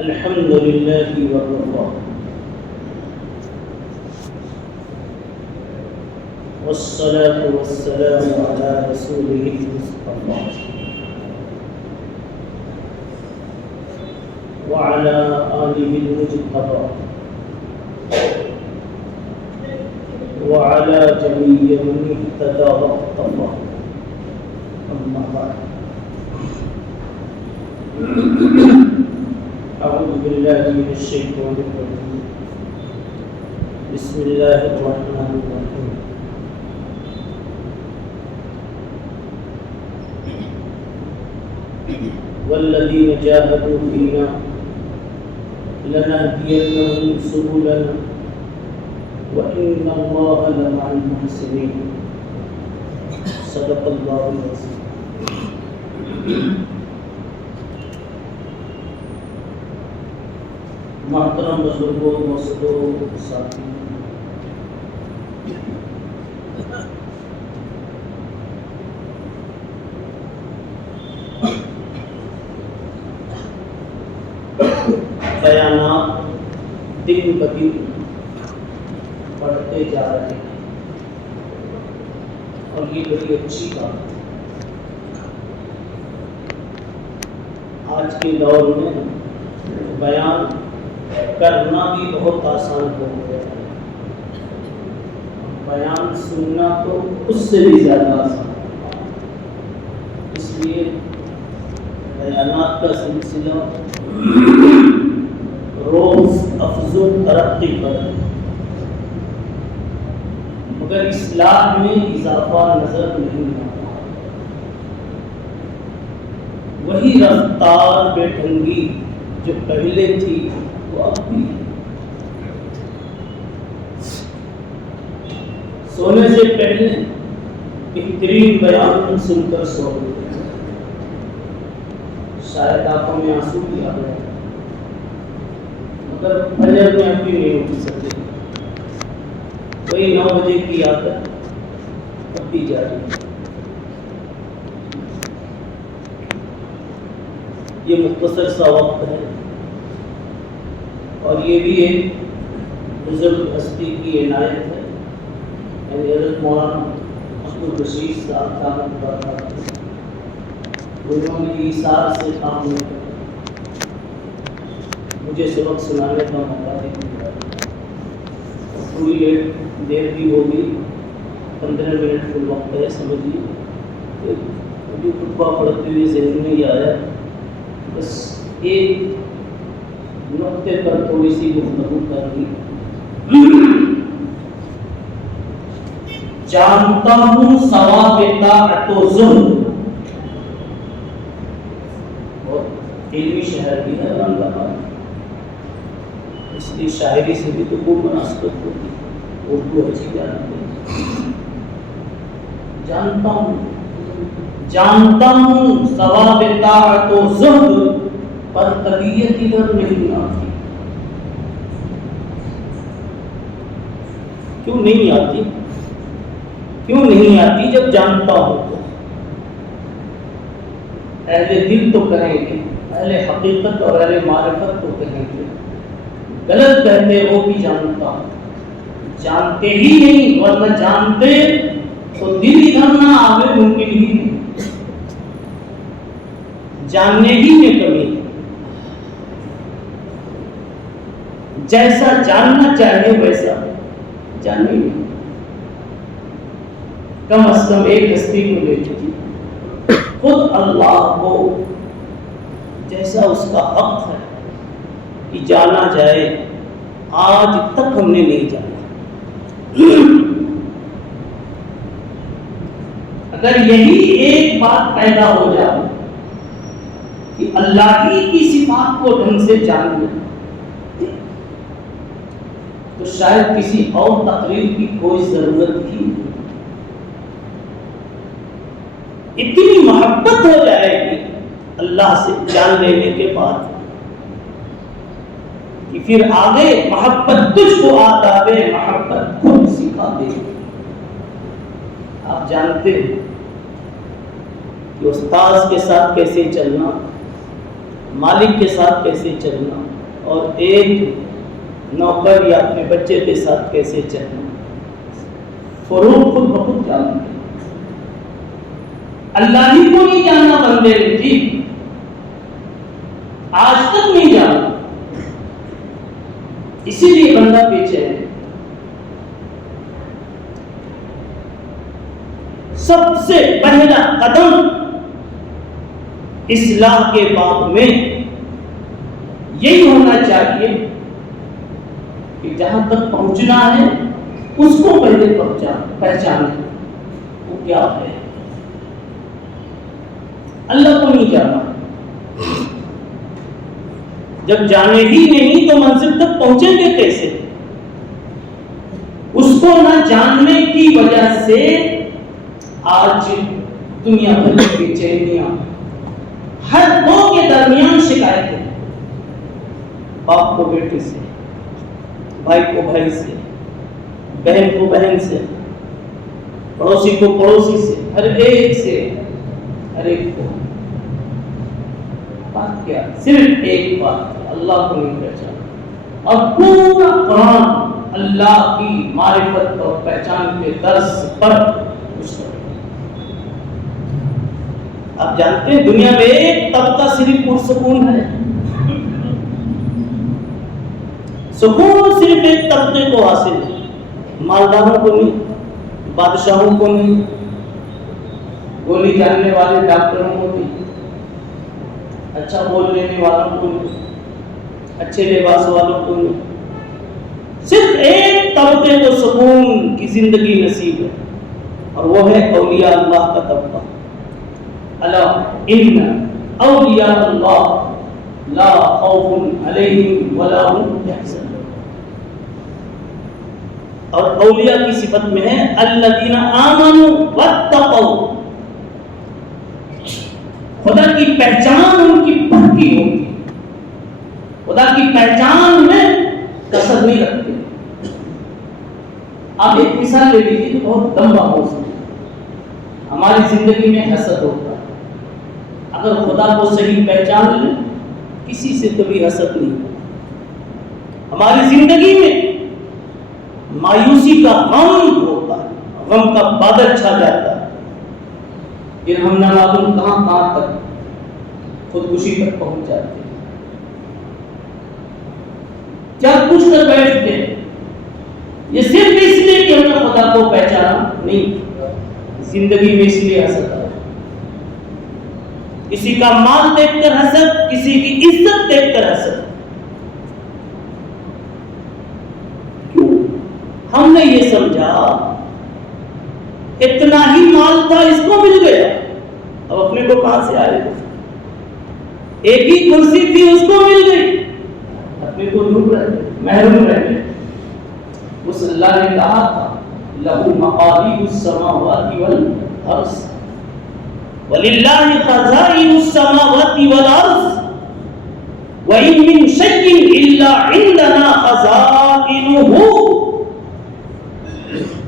الحمد لله وكفى والصلاة والسلام على رسوله المصطفى وعلى آله المجتبى وعلى جميع من اهتدى واقتفى أما بعد أعوذ بالله من الشيطان الرجيم بسم الله الرحمن الرحيم والذين جاهدوا فينا لنهدينهم سبلنا وإن الله لمع المحسنين صدق الله العظيم. محترم بزرگوں دوستوں ساتھی، بیانات دن بدن بڑھتے جا رہے ہیں اور یہ بڑی اچھی بات ہے. آج کے دور میں بیان کرنا بھی بہت آسان ہو گیا ہے، بیان سننا تو اس سے بھی زیادہ آسان ہے. اس لیے بیانات کا سلسلہ روز افزوں ترقی پر ہے، مگر اصلاح میں اضافہ نظر نہیں آتا. وہی رفتار بے ڈھنگی جو پہلے تھی وہ اب بھی ہے. سونے سے پہلے بہترین بیان سن کر سو گئے، شاید آنکھوں میں آنسو بھی آ گئے، مگر فجر میں اب بھی نہیں اٹھ سکتے. وہی 9 بجے کی عادت اب بھی جاری ہے. یہ مختصر سا وقت ہے اور یہ بھی ایک بزرگ ہستی کی عنایت ہے، یعنی حضرت مولانا عبدالرشید صاحب دامت برکاتہ. انہوں نے ایثار سے کام نہیں کیا، مجھے سبق سنانے کا موقع دیا. تھوڑی دیر بھی ہوگی، 15 منٹ فل وقت ہے. سمجھیے ابھی خطبہ پڑھتے ہوئے ذہن میں یہ آیا، بس ایک نقطے پر تھوڑی سی گفتگو کرنی. جانتا ہوں ثواب طاعت و زہد، بہت علمی شہر بھی ہے اورنگ آباد، اس لیے شاعری سے بھی تو خوب مناسبت ہوتی. اردو اچھی جانتے ہیں. جانتا ہوں ثواب طاعت و زہد، پر طبیعت ادھر نہیں آتی. کیوں نہیں آتی؟ کیوں نہیں آتی جب جانتا ہوں تو؟ اہل دل تو کہیں گے، اہل حقیقت اور اہل معرفت تو کہیں گے غلط کہتے وہ بھی جانتا ہوں. جانتے ہی نہیں، ورنہ جانتے تو دل ادھر نہ آوے ممکن ہی نہیں. جاننے ہی میں کمی ہے. جیسا جاننا چاہے ویسا جانے نہیں. کم از کم ایک ہستی کو لے لیجیے، خود اللہ کو جیسا اس کا حق ہے کہ جانا جائے، آج تک ہم نے نہیں جانا. اگر یہی ایک بات پیدا ہو جائے کہ اللہ ہی کی صفات کو ڈھنگ سے جان لیں، تو شاید کسی اور تقریر کی کوئی ضرورت ہی نہیں. اتنی محبت ہو جائے گی اللہ سے جان لینے کے بعد کہ پھر آگے محبت تجھ کو آداب محبت خود سکھا دے. آپ جانتے ہیں کہ استاذ کے ساتھ کیسے چلنا، مالک کے ساتھ کیسے چلنا، اور ایک نوکر یا اپنے بچے کے ساتھ کیسے چلنا، فروغ خود بخود جانتے ہیں۔ اللہ ہی کو نہیں جاننا بندے نے جی، آج تک نہیں جانا، اسی لیے بندہ پیچھے ہے۔ سب سے پہلا قدم اصلاح کے باب میں یہی ہونا چاہیے کہ جہاں تک پہنچنا ہے اس کو پہلے پہچانے وہ کیا ہے۔ اللہ کو نہیں جانا، جب جانے ہی نہیں تو منزل تک پہنچیں گے کیسے؟ اس کو نہ جاننے کی وجہ سے آج دنیا بھر کی بے چینیاں، ہر دو کے درمیان شکایتیں، باپ کو بیٹے سے، بھائی کو بھائی سے، بہن کو بہن سے، پڑوسی کو پڑوسی سے، ہر ایک سے، ہر ایک کو۔ بات کیا؟ صرف ایک بات، اللہ کو نہیں پہچانا۔ اور پورا قرآن اللہ کی معرفت اور پہچان کے درس پر مشتمل۔ آپ جانتے ہیں دنیا میں ایک طبقہ صرف پرسکون ہے، سکون صرف ایک طبقے کو حاصل ہے، مالداروں کو نہیں، بادشاہوں کو نہیں، گولی جاننے والے ڈاکٹروں کو نہیں، اچھا بول لینے والوں کو نہیں، اچھے لباس والوں کو نہیں، صرف ایک طبقے کو سکون کی زندگی نصیب ہے، اور وہ ہے اولیاء اللہ کا طبقہ۔ الا ان اولیاء اللہ لا خوف علیہم ولا هم يحزنون۔ اور اولیاء کی صفت میں ہے الذین آمنوا واتقوا، خدا کی پہچان ان کی پکی ہوتی ہے، خدا کی پہچان میں کسر نہیں رکھتے۔ آپ ایک مثال لے لیجیے تو بہت لمبا موضوع ہے۔ ہماری زندگی میں حسد ہوتا ہے، اگر خدا کو صحیح پہچان لیں کسی سے کبھی حسد نہیں ہوتا۔ ہماری زندگی میں مایوسی کا غم ہوتا ہے، غم کا بادل چھا جاتا ہے، پھر ہم نہ معلوم کہاں تک خودکشی تک پہنچ جاتے ہیں، کیا کچھ کر بیٹھتے ہیں۔ یہ صرف اس لیے کہ ہم نے خدا کو پہچانا نہیں، زندگی میں اس لیے حسد آتا ہے۔ کسی کا مال دیکھ کر حسد، کسی کی عزت دیکھ کر حسد۔ کیوں؟ ہم نے یہ سمجھا اتنا ہی مال تھا اس کو مل گیا، اب اپنے کو کہاں سے آئے گا؟ ایک ہی کرسی تھی اس کو مل گئی، اپنے کو دور رہ گئے، محروم رہ گئے۔ اس اللہ نے کہا تھا لہو مقالید السماوات والارض وَلِلَّهِ خَزَائِنُ السَّمَاوَاتِ وَالْأَرْضِ وَإِن مِّن شَيْءٍ إِلَّا عِندَنَا خَزَائِنُهُ۔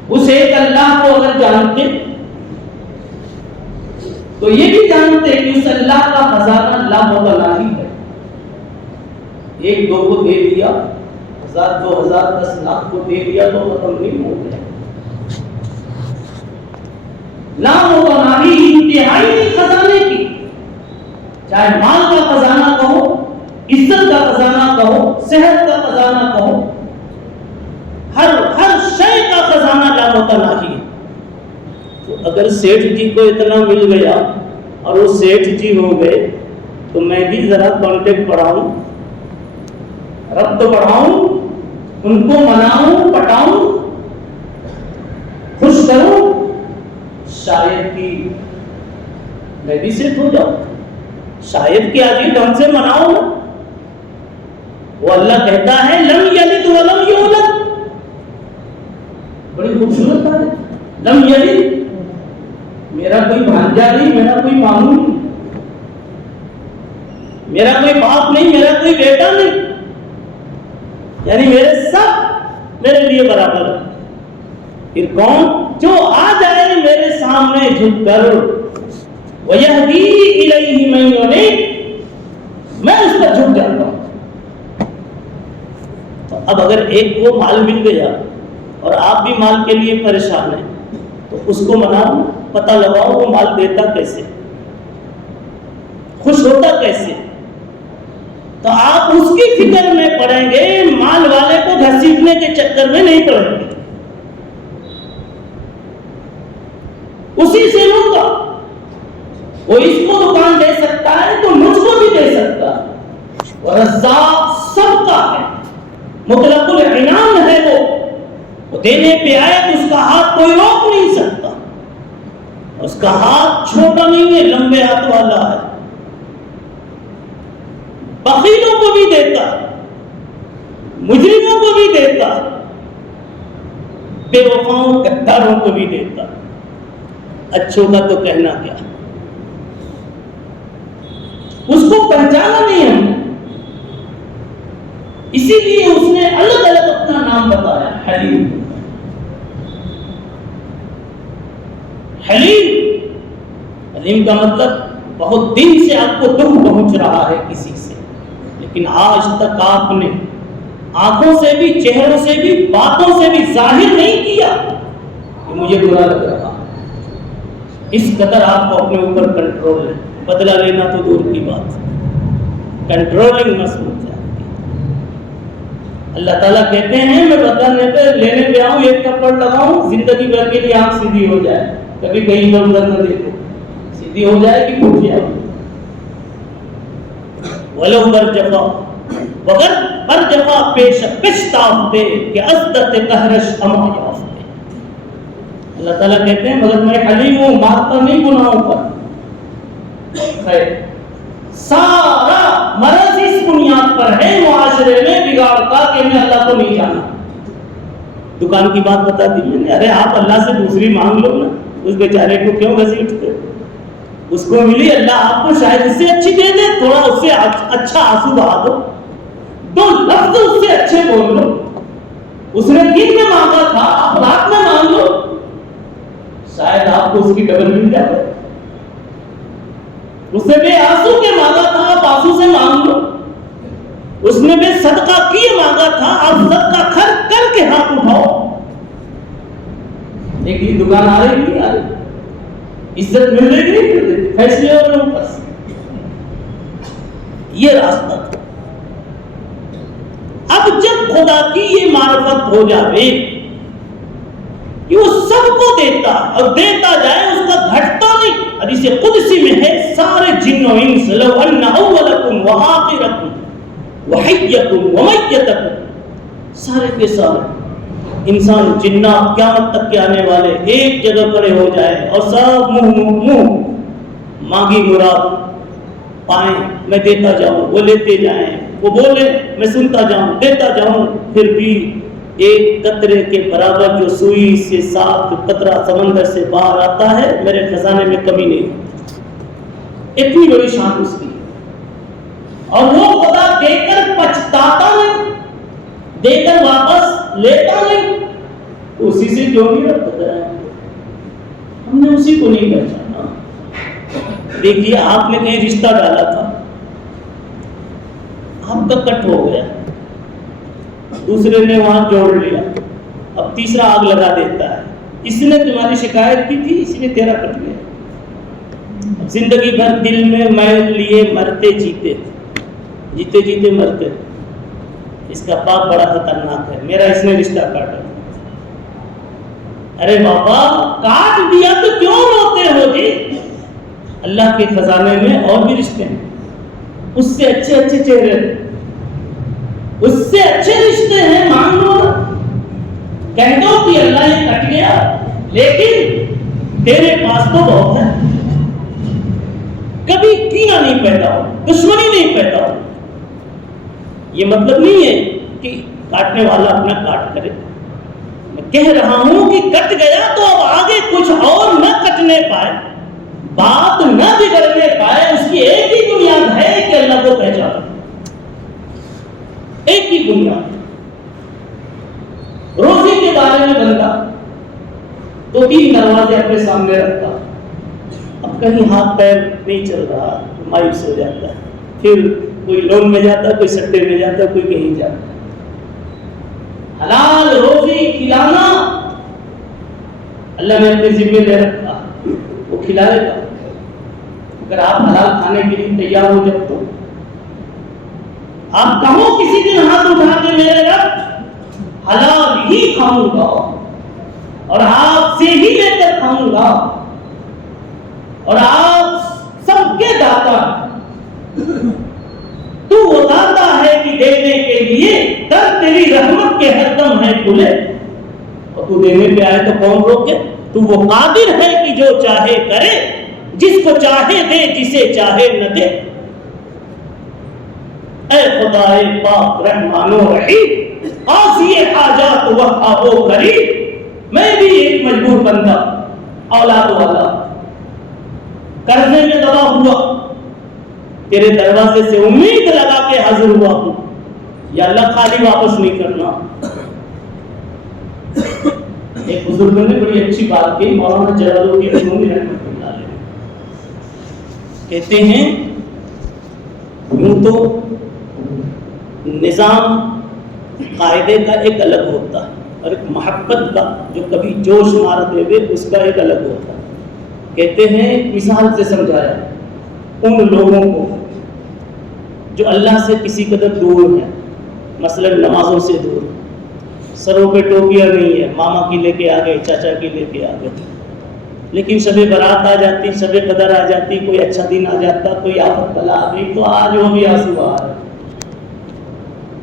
اس ایک اللہ کو اگر جانتے تو یہ بھی جانتے کہ اس اللہ کا خزانہ لامتناہی ہے۔ ایک دو کو دے دیا، 1000 2000 10 لاکھ کو دے دیا تو ختم نہیں ہو گیا۔ لامتناہی انتہائی خزانے کی، چاہے مال کا خزانہ کہو، عزت کا خزانہ کہو، صحت کا خزانہ کہو، ہر شے کا خزانہ لامتناہی ہے۔ تو اگر سیٹھ جی کو اتنا مل گیا اور وہ سیٹھ جی ہو گئے تو میں بھی ذرا کانٹیکٹ بڑھاؤں، ربط بڑھاؤں، ان کو مناؤں، پٹاؤں، خوش کروں، شاید کہ میں بھی سیٹ ہو جاؤں، شاید کہ آج ڈھنگ سے مناؤ نا۔ وہ اللہ کہتا ہے لم یلد ولم یولد، بڑی خوبصورت بات ہے، لم یلد، میرا کوئی بھانجا نہیں، میرا کوئی ماموں نہیں، میرا کوئی باپ نہیں، میرا کوئی بیٹا نہیں، یعنی میرے سب میرے لیے برابر ہے۔ پھر کون؟ جو آ جائے میرے سامنے جھک کر، وَيَهْدِي إِلَيْهِ مَن يُنِيبُ، میں اس پر جھک جاتا ہوں۔ اب اگر ایک کو مال مل گیا اور آپ بھی مال کے لیے پریشان ہیں تو اس کو مناؤ، پتہ لگاؤ وہ مال دیتا کیسے، خوش ہوتا کیسے، تو آپ اس کی فکر میں پڑیں گے، مال والے کو گھسیٹنے کے چکر میں نہیں پڑیں گے. اسی سے لوں گا، وہ اس کو دکان دے سکتا ہے تو مجھ کو بھی دے سکتا ہے. اور رزاق سب کا ہے، مطلق العنان ہے، وہ دینے پہ آئے تو اس کا ہاتھ کوئی روک نہیں سکتا. اس کا ہاتھ چھوٹا نہیں ہے، لمبے ہاتھ والا ہے. بخیلوں کو بھی دیتا، مجرموں کو بھی دیتا، بے وفاؤں غداروں کو بھی دیتا. اچھوں کا تو کہنا کیا، اس کو پہچانا نہیں ہم نے، اسی لیے اس نے الگ الگ اپنا نام بتایا، حلیم. حلیم کا مطلب بہت دن سے آپ کو دکھ پہنچ رہا ہے کسی سے، لیکن آج تک آپ نے آنکھوں سے بھی، چہروں سے بھی، باتوں سے بھی ظاہر نہیں کیا کہ مجھے برا لگ رہا. اس قدر آپ کو اپنے اوپر کنٹرول ہے. بدلہ لینا تو دور کی بات، کنٹرولنگ مضبوط ہے. اللہ تعالیٰ کہتے ہیں میں بدلہ لینے پہ آؤں، ایک تھپڑ لگاؤں، زندگی بھر کے لیے آنکھ سیدھی ہو جائے، کبھی کہیں ضرورت نہ دیکھو، سیدھی ہو جائے کہ ٹوٹ جائے. ولو برجفا وگر برجفا پیش پشتافتے کہ عزت قہرش اما یافتے. اللہ تعالیٰ کہتے ہیں مگر میں حلیم ہوں، مارتا نہیں گناہوں پر. خیر، سارا مرض اس بنیاد پر ہے معاشرے میں بگاڑ کا کہ میں اللہ کو نہیں جانا. دکان کی بات بتا دی میں نے، ارے آپ اللہ سے دوسری مانگ لو نا، اس بیچارے کو کیوں گھسیٹتے؟ اس کو ملی، اللہ آپ کو شاید اس سے اچھی دے دے، تھوڑا اس سے اچھا آنسو بہا دو، دو لفظ اس سے اچھے بول لو. اس نے دن میں مانگا تھا، آپ رات میں مانگ لو، شاید آپ کو اس کی ڈبل مل جائے. اس نے بے آنسو کے مانگا تھا، آپ آنسو سے مانگ لو. اس نے بے صدقہ کیے مانگا تھا، آپ صدقہ کر کے ہاتھ اٹھاؤ. لیکن دکان آ رہی نہیں آ رہی، عزت مل رہی نہیں، فیصلے ہو رہے اوپر سے. یہ راستہ تھا. اب جب خدا کی یہ معرفت ہو جائے کہ وہ سب کو دیتا اور دیتا جائے، اس کا گھٹتا نہیں. حدیث قدسی میں ہے، سارے جن و انس لو ان اولکم وآخرکم وحیکم ومیتکم، سارے کے سارے انسان جنات قیامت تک کے آنے والے ایک جگہ کھڑے ہو جائیں اور سب منہ مانگی مراد پائیں، میں دیتا جاؤں، وہ لیتے جائیں، وہ بولے میں سنتا جاؤں، دیتا جاؤں، پھر بھی ایک قطرے کے برابر جو سوئی سے 7 قطرہ سمندر سے باہر آتا ہے، میرے خزانے میں کمی نہیں ہوتی. اتنی بڑی شان اس کی. اور وہ خدا دے کر پچھتاتا نہیں، دے کر واپس لیتا نہیں، تو اسی سے کیوں نہیں ربط ہے؟ ہم نے اسی کو نہیں پہچانا. دیکھیے آپ نے کہیں رشتہ ڈالا تھا، آپ کا کٹ ہو گیا، دوسرے نے وہاں جوڑ لیا، اب تیسرا آگ لگا دیتا ہے. اس نے تمہاری شکایت کی تھی، اسی نے تیرا کٹ گیا. زندگی بھر دل میں میل لیے مرتے جیتے، جیتے جیتے مرتے. اس کا باپ بڑا خطرناک ہے، میرا اس نے رشتہ کاٹا. ارے بابا کاٹ دیا تو کیوں روتے ہو جی؟ اللہ کے خزانے میں اور بھی رشتے ہیں، اس سے اچھے اچھے چہرے، اس سے اچھے رشتے ہیں. مان لو، کہہ دو کہ اللہ یہ کٹ گیا، لیکن تیرے پاس تو بہت ہے. کبھی کینہ نہیں پیدا ہو، دشمنی نہیں پیدا ہو. یہ مطلب نہیں ہے کہ کاٹنے والا اپنا کاٹ کرے. میں کہہ رہا ہوں کہ کٹ گیا تو اب آگے کچھ اور نہ کٹنے پائے، بات نہ بگڑنے پائے. اس کی ایک ہی بنیاد ہے کہ اللہ کو پہچانا، ایک ہی بنیاد. روزی کے بارے میں بندہ 2-3 دروازے اپنے سامنے رکھتا، اب کہیں ہاتھ پیر نہیں چل رہا تو مایوس ہو جاتا ہے. پھر کوئی لون میں جاتا ہے، کوئی سٹے میں جاتا ہے، کوئی کہیں جاتا ہے. حلال روزی کھلانا اللہ نے اپنے ذمہ لے رکھا، وہ کھلائے گا اگر آپ حلال کھانے کے لیے تیار ہو جب تو۔ آپ کہو کسی دن ہاتھ اٹھا کے میرے رب حلال ہی کھاؤں گا اور آپ سے ہی لے کر کھاؤں گا، اور آپ سب کے داتا تو وہ داتا ہے کہ دینے کے لیے در تیری رحمت کے ہر دم ہے کھلے، اور تو دینے پہ آئے تو کون روکے؟ تو وہ قادر ہے کہ جو چاہے کرے، جس کو چاہے دے جسے چاہے نہ دے۔ اے خدائے پاک رحمان و رحیم، قاضی حاجات وہاب و کریم، میں بھی ایک مجبور بندہ اولاد والا قرضے میں دبا ہوا تیرے دروازے سے امید لگا کے حاضر ہوا ہوں، یا اللہ خالی واپس نہیں کرنا۔ ایک بزرگ نے بڑی اچھی بات کی، مولانا جلال الدین رومی رحمۃ اللہ علیہ، کہتے ہیں یوں تو نظام قاعدے کا ایک الگ ہوتا ہے، اور ایک محبت کا جو کبھی جوش مار دے ہوئے اس کا ایک الگ ہوتا ہے۔ کہتے ہیں مثال سے سمجھایا ان لوگوں کو جو اللہ سے کسی قدر دور ہیں، مثلا نمازوں سے دور، سروں پہ ٹوپیاں نہیں ہے، ماما کی لے کے آ گئے، چاچا کی لے کے آ گئے، لیکن شب برات آ جاتی، شب قدر آ جاتی، کوئی اچھا دن آ جاتا، کوئی آفت بلا آ گئی تو آج وہ بھی آنسو آ رہے،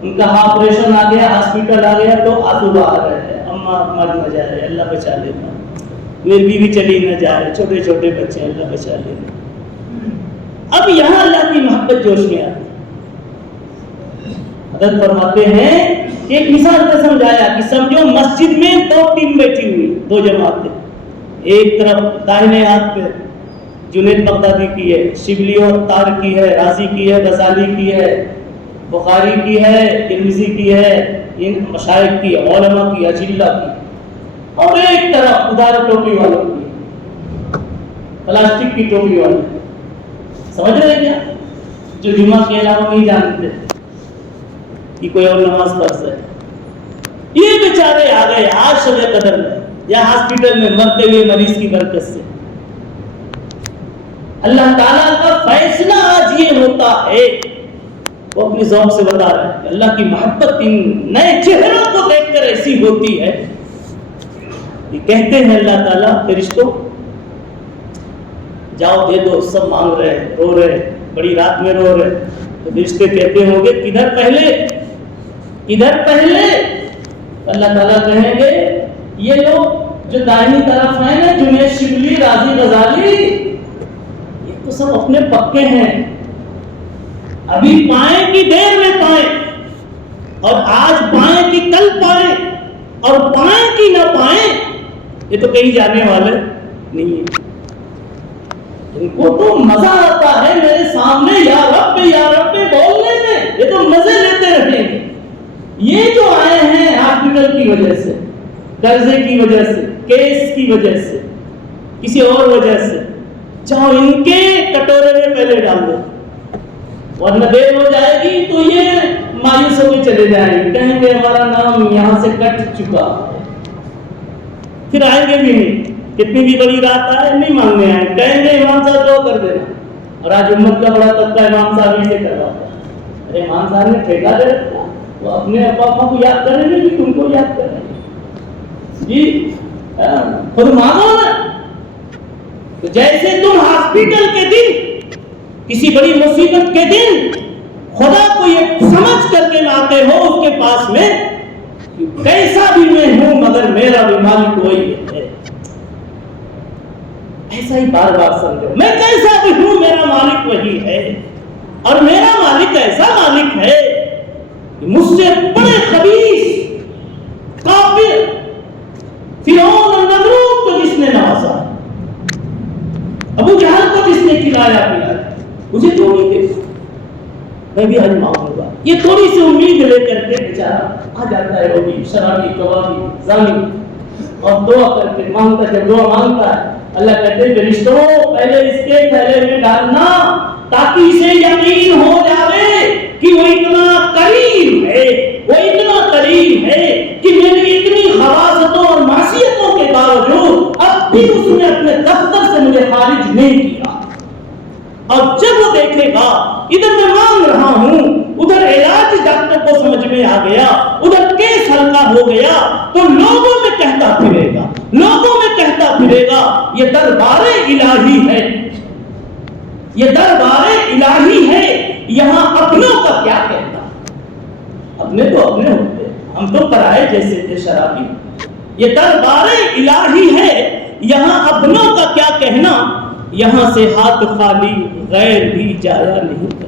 ان کا آپریشن آ گیا، ہاسپٹل آ گیا تو آنسو آ رہے ہیں، اماں مر نہ جائے اللہ بچا لینا، میری بیوی چلی نہ جائے، چھوٹے چھوٹے بچے اللہ بچا لینا۔ اب یہاں اللہ کی محبت جوش میں آتی، حضرت فرماتے ہیں کہ ایک مثال سے سمجھایا کہ سمجھو مسجد میں دو ٹیم بیٹھی ہوئی، دو جماعتیں، ایک طرف داہنے ہاتھ پہ جنید بغدادی کی ہے، شبلی اور تار کی ہے، رازی کی ہے، غزالی کی ہے، بخاری کی ہے، ترمذی کی ہے، ان مشائخ کی، علماء کی، اجلہ کی، اور ایک طرف ادار ٹوپی والوں کی، پلاسٹک کی ٹوپی والوں کی، سمجھ رہے ہیں کیا؟ جو جمعہ کے علاوہ نہیں جانتے کہ کوئی اور نماز پڑھ سکے، یہ بیچارے آ گئے آج شب قدر میں یا ہاسپٹل میں مرتے ہوئے مریض کی برکت سے۔ اللہ تعالیٰ کا فیصلہ آج یہ ہوتا ہے، وہ اپنی ذوق سے بتا رہے ہیں، اللہ کی محبت ان نئے چہروں کو دیکھ کر ایسی ہوتی ہے، یہ کہتے ہیں اللہ تعالیٰ فرشتوں جاؤ دے دو، سب مانگ رہے ہیں، رو رہے ہیں، بڑی رات میں رو رہے ہیں، تو فرشتے کہتے ہوں گے کدھر پہلے کدھر پہلے؟ اللہ تعالیٰ کہیں گے یہ لوگ جو دائنی طرف ہیں نا، جنید شبلی رازی غزالی، یہ تو سب اپنے پکے ہیں، ابھی پائیں کی دیر میں پائیں، اور آج پائیں کی کل پائیں، اور پائیں کی نہ پائیں، یہ تو کہیں جانے والے نہیں ہیں۔ ان کو تو مزہ آتا ہے میرے سامنے یا رب بولنے میں، یہ تو مزے لیتے رہیں گے۔ یہ جو آئے ہیں ہاسپٹل کی وجہ سے، قرضے کی وجہ سے، کیس کی وجہ سے، کسی اور وجہ سے، چاہو ان کے کٹورے میں پہلے ڈال دو، ورنہ دیر ہو جائے گی تو یہ مایوس ہو کے چلے جائیں گے، کہیں گے ہمارا نام یہاں سے کٹ چکا، پھر آئیں گے بھی نہیں، کتنی بھی بڑی رات آئے نہیں مانگنے آئے، کہیں گے امام صاحب جو کر دینا، اور آج امت کا بڑا طبقہ امام صاحب ہی سے کر رہا ہے، ارے امام صاحب نے ٹھیکہ دے رکھا، وہ اپنے ابا کو یاد کریں گے کہ تم کو یاد کریں گے، جی خود مانگو نا۔ تو جیسے تم ہاسپٹل کے دن، کسی بڑی مصیبت کے دن خدا کو یہ سمجھ کر کے آتے ہو اس کے پاس میں، کیسا بھی میں ہوں مگر میرا بھی مالک وہی ہے، ایسا ہی بار بار سمجھو، میں کیسا بھی ہوں میرا مالک وہی ہے، اور میرا مالک ایسا مالک ہے کہ مجھ سے بڑے خبیث کافر فرعون اور نمرود کو جس نے نوازا، ابو جہل کو جس نے کھلایا پیا، مجھے تھوڑی دے، میں بھی حج مانگوں گا، یہ تھوڑی سی امید لے کر کے بیچارہ آ جاتا ہے، وہ بھی شرابی کبابی ظالم، اور دعا کر کے مانگتا ہے، دعا مانگتا ہے، اللہ کہتے ہیں فرشتوں پہلے اس کے تھیلے میں ڈالنا تاکہ اسے یقین ہو جائے کہ وہ اتنا کریم ہے، وہ اتنا کریم ہے کہ ادھر میں مانگ رہا ہوں، ادھر علاج ڈاکٹر کو سمجھ میں آ گیا، ادھر کیس ہلکا ہو گیا، تو لوگوں میں کہتا پھرے گا، لوگوں میں کہتا پھرے گا یہ دربار الہی ہے، یہ دربار الہی ہے، یہاں اپنوں کا کیا کہنا؟ اپنے تو اپنے ہوتے، ہم تو پرائے جیسے تھے شرابی۔ یہ دربار الہی ہے، یہاں اپنوں کا کیا کہنا، یہاں سے ہاتھ خالی غیر بھی جایا نہیں کرتا،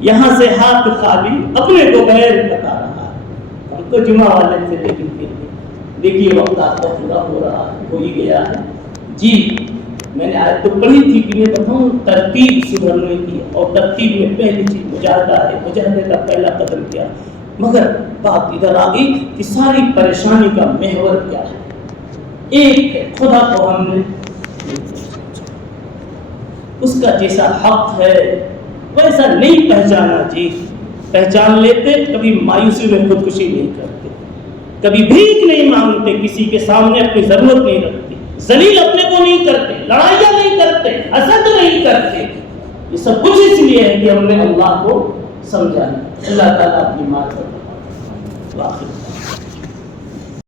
یہاں سے ہاتھ خالی اپنے کو غیر بتا رہا ہے۔ ہم تو جمعہ والے تھے، لیکن دیکھیے وقت آپ کا پورا ہو رہا ہے، ہو ہی گیا ہے جی۔ میں نے آیت تو پڑھی تھی کہ میں بتاؤں ترتیب سدھرنے کی، اور ترتیب میں پہلی چیز مجاہدہ ہے، مجاہدے کا پہلا قدم کیا، مگر بات ادھر آ گئی کہ ساری پریشانی کا محور کیا ہے؟ ایک ہے، خدا کو ہم نے اس کا جیسا حق ہے ویسا نہیں پہچانا جی۔ پہچان لیتے کبھی مایوسی میں خودکشی نہیں کرتے، کبھی بھیک نہیں مانگتے، کسی کے سامنے اپنی ضرورت نہیں رکھتے، ذلیل اپنے کو نہیں کرتے، لڑائیاں نہیں کرتے، حسد نہیں کرتے۔ یہ سب کچھ اس لیے ہے کہ ہم نے اللہ کو سمجھا ہے۔ اللہ تعالیٰ اپنی معرفت